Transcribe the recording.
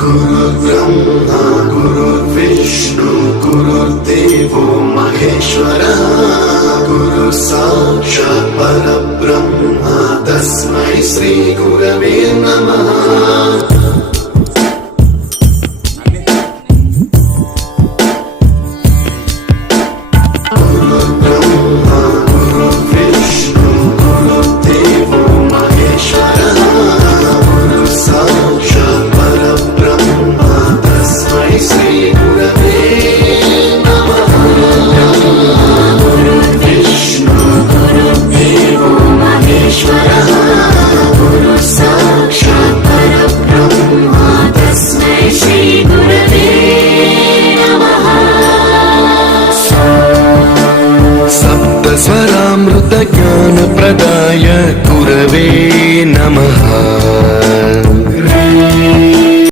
गुरुर्ब्रह्मा गुरुर्विष्णु गुरुर्देवो महेश्वरः गुरु साक्षात् परब्रह्म तस्मै श्री गुरवे नमः। स्वरामृत ज्ञान प्रदाय गुरवे नमः।